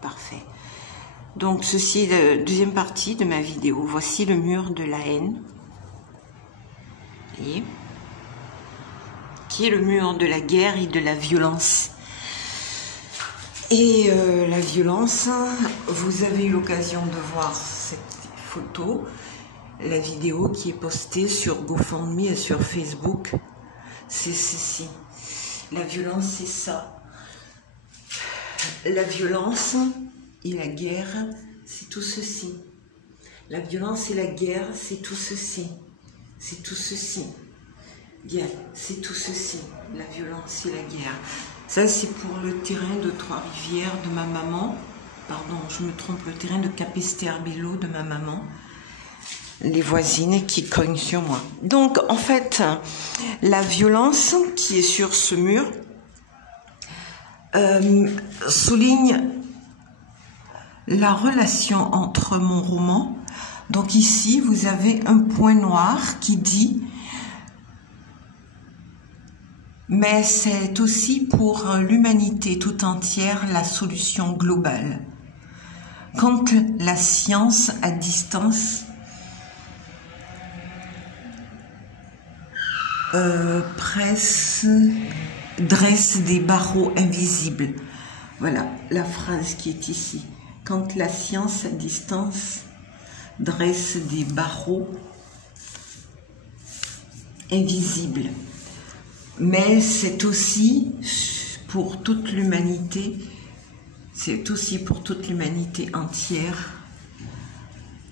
parfait. Donc ceci est la deuxième partie de ma vidéo. Voici le mur de la haine. Vous voyez, qui est le mur de la guerre et de la violence. Et la violence, vous avez eu l'occasion de voir cette photo, la vidéo qui est postée sur GoFundMe et sur Facebook. C'est ceci. La violence, c'est ça. La violence et la guerre, c'est tout ceci. La violence et la guerre, c'est tout ceci. C'est tout ceci. Bien, c'est tout ceci. La violence et la guerre. Ça, c'est pour le terrain de Trois-Rivières de ma maman. Pardon, je me trompe, le terrain de Capesterre-Bellot de ma maman. Les voisines qui cognent sur moi. Donc, en fait, la violence qui est sur ce mur souligne la relation entre mon roman. Donc ici, vous avez un point noir qui dit « Mais c'est aussi pour l'humanité tout entière la solution globale. Quand la science à distance dresse des barreaux invisibles. » Voilà la phrase qui est ici. Quand la science à distance dresse des barreaux invisibles. Mais c'est aussi pour toute l'humanité, entière,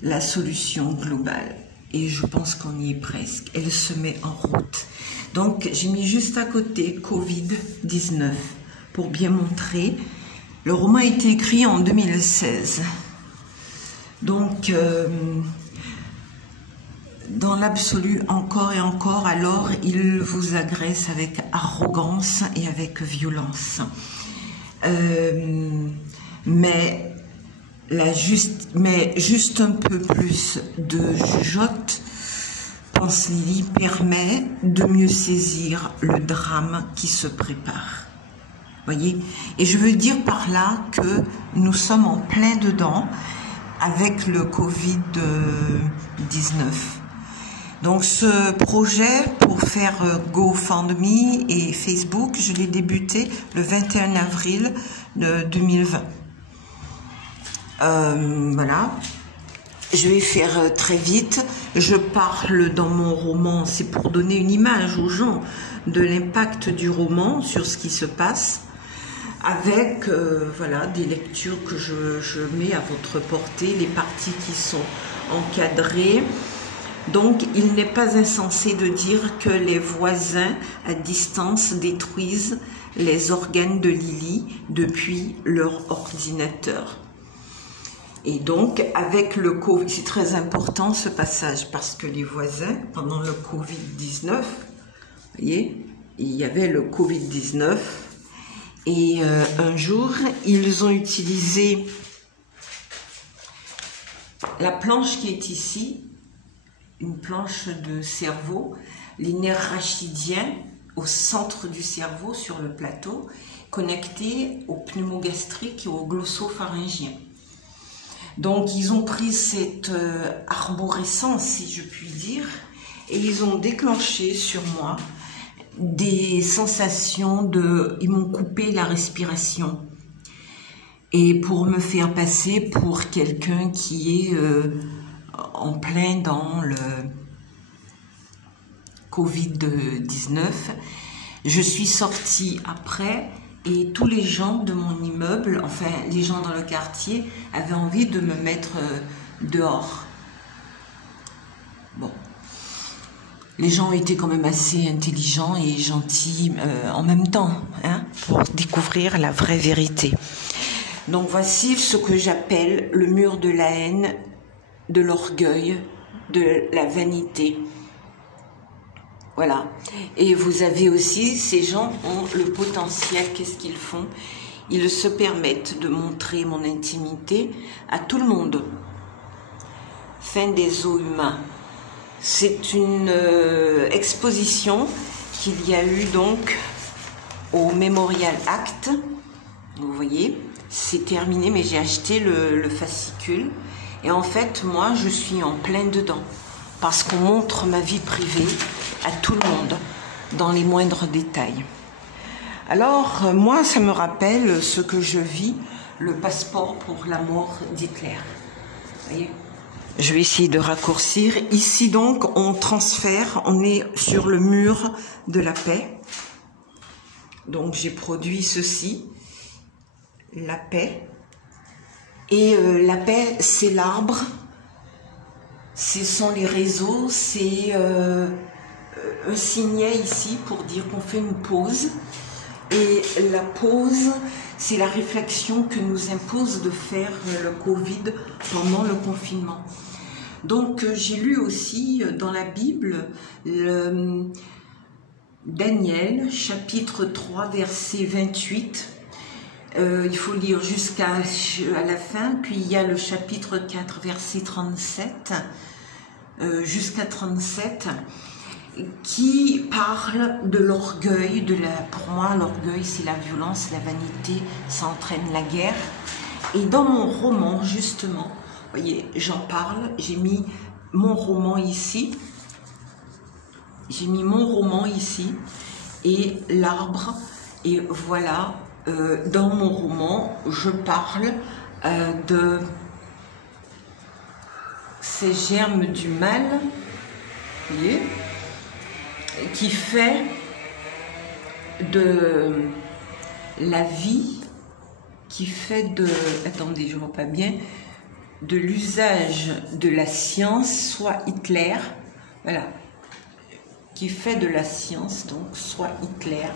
la solution globale. Et je pense qu'on y est presque. Elle se met en route. Donc, j'ai mis juste à côté Covid-19 pour bien montrer. Le roman a été écrit en 2016. Donc, dans l'absolu, encore et encore, alors, il vous agresse avec arrogance et avec violence. Mais juste un peu plus de jugeote, pense Lily, permet de mieux saisir le drame qui se prépare. Voyez? Et je veux dire par là que nous sommes en plein dedans avec le Covid-19. Donc ce projet pour faire GoFundMe et Facebook, je l'ai débuté le 21 avril de 2020. Voilà. Je vais faire très vite. Je parle dans mon roman, c'est pour donner une image aux gens de l'impact du roman sur ce qui se passe, avec voilà, des lectures que je mets à votre portée, les parties qui sont encadrées. Donc, il n'est pas insensé de dire que les voisins à distance détruisent les organes de Lily depuis leur ordinateur. Et donc, avec le Covid, c'est très important ce passage, parce que les voisins, pendant le Covid-19, vous voyez, il y avait le Covid-19, et un jour, ils ont utilisé la planche qui est ici, une planche de cerveau, les nerfs rachidiens au centre du cerveau, sur le plateau, connectés au pneumogastrique et au glossopharyngien. Donc, ils ont pris cette arborescence, si je puis dire, et ils ont déclenché sur moi des sensations de... Ils m'ont coupé la respiration. Et pour me faire passer pour quelqu'un qui est en plein dans le Covid-19, je suis sortie après... Et tous les gens de mon immeuble, enfin les gens dans le quartier, avaient envie de me mettre dehors. Bon. Les gens étaient quand même assez intelligents et gentils en même temps, hein, pour découvrir la vraie vérité. Donc voici ce que j'appelle le mur de la haine, de l'orgueil, de la vanité. Voilà. Et vous avez aussi, ces gens ont le potentiel, qu'est-ce qu'ils font? Ils se permettent de montrer mon intimité à tout le monde. Fin des os humains. C'est une exposition qu'il y a eu donc au Memorial Act, vous voyez, c'est terminé, mais j'ai acheté le fascicule. Et en fait, moi, je suis en plein dedans. Parce qu'on montre ma vie privée à tout le monde, dans les moindres détails. Alors, moi, ça me rappelle ce que je vis, le passeport pour la mort d'Hitler. Vous voyez ? Je vais essayer de raccourcir. Ici, donc, on transfère, on est sur le mur de la paix. Donc, j'ai produit ceci, la paix. Et la paix, c'est l'arbre, ce sont les réseaux, c'est un signet ici pour dire qu'on fait une pause. Et la pause, c'est la réflexion que nous impose de faire le Covid pendant le confinement. Donc j'ai lu aussi dans la Bible Daniel, chapitre 3, verset 28. Il faut lire jusqu'à la fin, puis il y a le chapitre 4, verset 37, jusqu'à 37, qui parle de l'orgueil, pour moi l'orgueil c'est la violence, la vanité, ça entraîne la guerre. Et dans mon roman justement, vous voyez, j'en parle, j'ai mis mon roman ici, et l'arbre, et voilà. Dans mon roman, je parle de ces germes du mal, vous voyez, qui fait de la vie, qui fait de, attendez, je ne vois pas bien, de l'usage de la science, soit Hitler, voilà, qui fait de la science, donc, soit Hitler.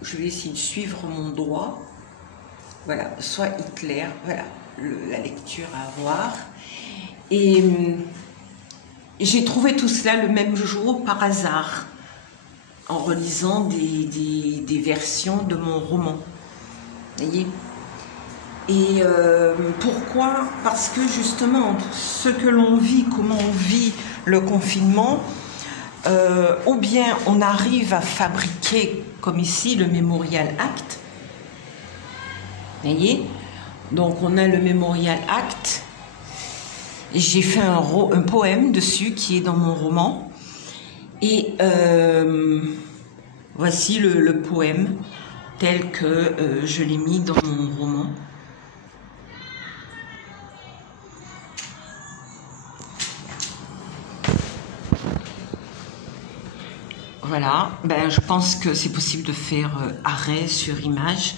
Je vais essayer de suivre mon doigt. Voilà, soit Hitler, voilà, la lecture à avoir. Et j'ai trouvé tout cela le même jour par hasard, en relisant des versions de mon roman. Vous voyez ? Et pourquoi ? Parce que justement, ce que l'on vit, comment on vit le confinement, ou bien on arrive à fabriquer, comme ici, le Memorial Act. Vous voyez ? Donc on a le Memorial Act. J'ai fait un poème dessus qui est dans mon roman. Et voici le poème tel que je l'ai mis dans mon roman. Voilà, ben, je pense que c'est possible de faire arrêt sur image.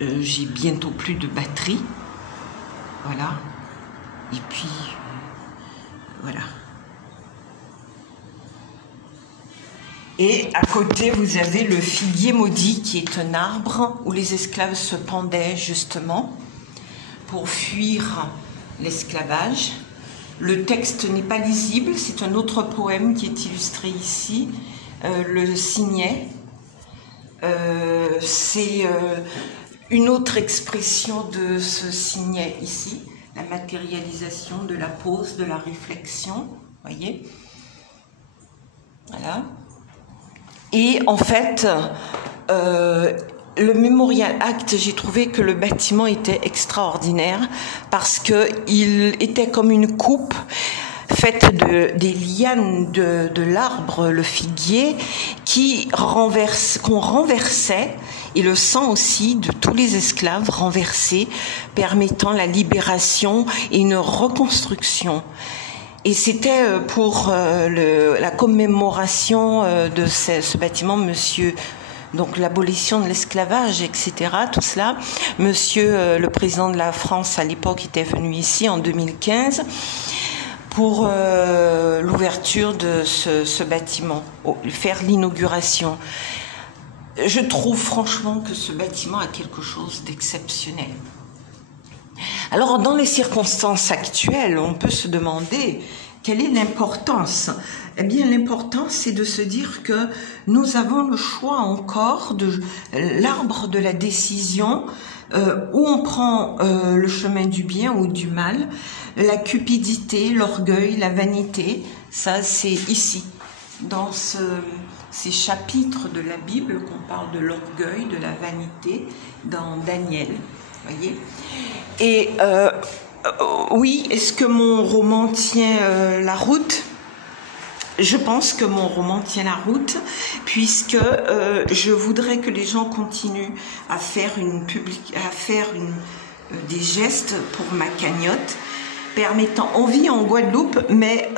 J'ai bientôt plus de batterie. Voilà. Et puis, voilà. Et à côté, vous avez le figuier maudit, qui est un arbre où les esclaves se pendaient justement pour fuir l'esclavage. Le texte n'est pas lisible, c'est un autre poème qui est illustré ici. Le signet, c'est une autre expression de ce signet ici, la matérialisation de la pause, de la réflexion, voyez, voilà. Et en fait, le Memorial Act, j'ai trouvé que le bâtiment était extraordinaire parce qu'il était comme une coupe faite des lianes de l'arbre, le figuier, qu'on renversait, et le sang aussi de tous les esclaves renversés, permettant la libération et une reconstruction. Et c'était pour la commémoration de ce bâtiment, monsieur, donc l'abolition de l'esclavage, etc., tout cela. Monsieur, le président de la France à l'époque, était venu ici en 2015 pour l'ouverture de ce bâtiment, faire l'inauguration. Je trouve franchement que ce bâtiment a quelque chose d'exceptionnel. Alors, dans les circonstances actuelles, on peut se demander quelle est l'importance. Eh bien, l'importance, c'est de se dire que nous avons le choix encore de l'arbre de la décision, où on prend le chemin du bien ou du mal, la cupidité, l'orgueil, la vanité. Ça, c'est ici, dans ces chapitres de la Bible qu'on parle de l'orgueil, de la vanité, dans Daniel, voyez. Et oui, est-ce que mon roman tient la route ? Je pense que mon roman tient la route, puisque je voudrais que les gens continuent à faire des gestes pour ma cagnotte, permettant, on vit en Guadeloupe, mais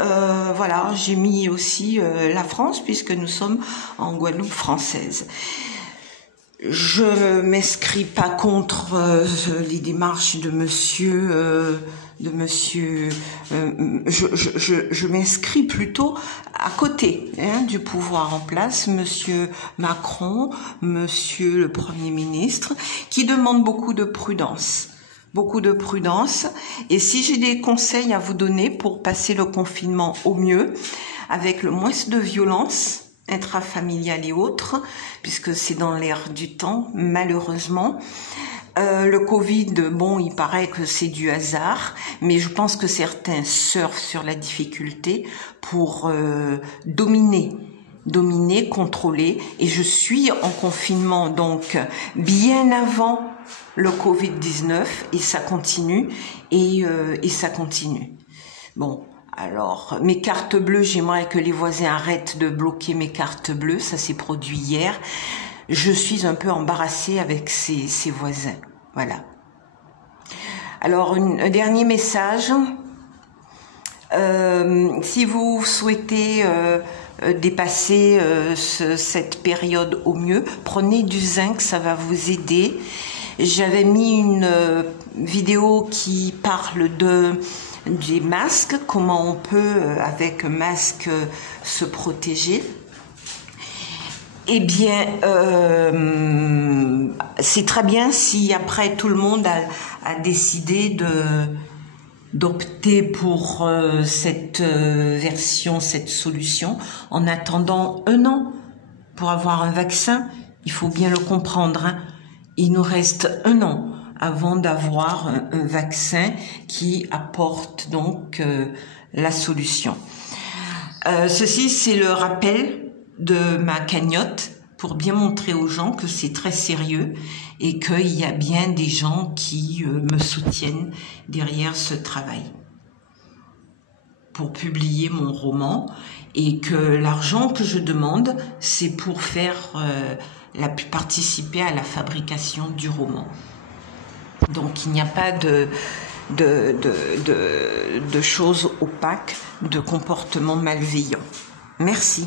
voilà, j'ai mis aussi la France, puisque nous sommes en Guadeloupe française. Je m'inscris pas contre les démarches de monsieur, je m'inscris plutôt à côté du pouvoir en place, monsieur Macron, monsieur le Premier ministre, qui demande beaucoup de prudence. Et si j'ai des conseils à vous donner pour passer le confinement au mieux, avec le moins de violence intrafamiliale et autres, puisque c'est dans l'air du temps, malheureusement. Le Covid, bon, il paraît que c'est du hasard, mais je pense que certains surfent sur la difficulté pour dominer, contrôler. Et je suis en confinement, donc, bien avant le Covid-19, et ça continue, et ça continue. Bon. Alors, mes cartes bleues, j'aimerais que les voisins arrêtent de bloquer mes cartes bleues. Ça s'est produit hier. Je suis un peu embarrassée avec ces voisins. Voilà. Alors, un dernier message. Si vous souhaitez dépasser cette période au mieux, prenez du zinc, ça va vous aider. J'avais mis une vidéo qui parle des masques, comment on peut avec un masque se protéger. Eh bien, c'est très bien si après tout le monde a décidé d'opter pour cette version, cette solution, en attendant 1 an pour avoir un vaccin. Il faut bien le comprendre, hein. Il nous reste 1 an avant d'avoir un vaccin qui apporte donc la solution. Ceci, c'est le rappel de ma cagnotte pour bien montrer aux gens que c'est très sérieux et qu'il y a bien des gens qui me soutiennent derrière ce travail pour publier mon roman, et que l'argent que je demande, c'est pour faire participer à la fabrication du roman. Donc il n'y a pas de choses opaques, de comportements malveillants. Merci.